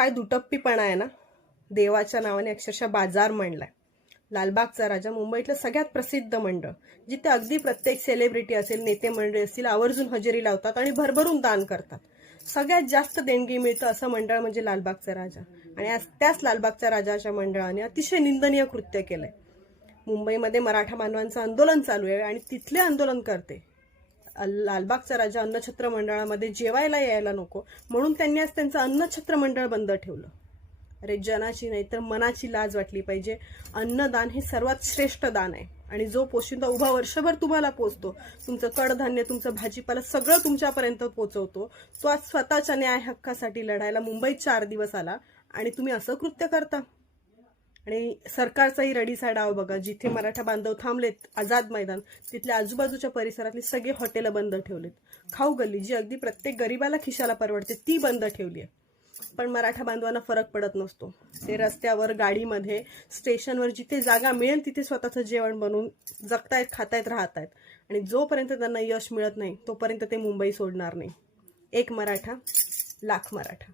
काय दुटप्पीपणा आहे ना. देवाच्या नावाने अक्षरशः बाजार मांडलाय. लालबागचा राजा मुंबईतलं सगळ्यात प्रसिद्ध मंडळ, जिथे अगदी प्रत्येक सेलिब्रिटी असेल, नेते मंडळी असतील, आवर्जून हजेरी लावतात आणि भरभरून दान करतात. सगळ्यात जास्त देणगी मिळतं असं मंडळ म्हणजे लालबागचा राजा. आणि आज त्याच लालबागच्या राजाच्या मंडळाने अतिशय निंदनीय कृत्य केलंय. मुंबईमध्ये मराठा बांधवांचं आंदोलन चालू आहे आणि तिथले आंदोलन करते लालबागचा राजा अन्नछत्र मंडळामध्ये जेवायला यायला नको म्हणून त्यांनी आज त्यांचं अन्नछत्र मंडळ बंद ठेवलं. अरे, जनाची नाही तर मनाची लाज वाटली पाहिजे. अन्नदान हे सर्वात श्रेष्ठ दान आहे आणि जो पोशिंदा उभा वर्षभर तुम्हाला पोचतो, तुमचं कडधान्य, तुमचं भाजीपाला सगळं तुमच्यापर्यंत पोचवतो, तो आज स्वतःच्या न्याय हक्कासाठी लढायला मुंबईत 4 दिवस आला आणि तुम्ही असं कृत्य करता. आणि सरकारचाही रडीचा डाव बघा. जिथे मराठा बांधव थांबलेत आझाद मैदान, तिथल्या आजूबाजूच्या परिसरातली सगळी हॉटेलं बंद ठेवलीत. खाऊ गल्ली जी अगदी प्रत्येक गरीबाला खिशाला परवडते ती बंद ठेवली आहे. पण मराठा बांधवांना फरक पडत नसतो. ते रस्त्यावर, गाडीमध्ये, स्टेशनवर जिथे जागा मिळेल तिथे स्वतःचं जेवण बनवून जगतायत, खातायत, राहतायत. आणि जोपर्यंत त्यांना यश मिळत नाही तोपर्यंत ते मुंबई सोडणार नाही. एक मराठा, लाख मराठा.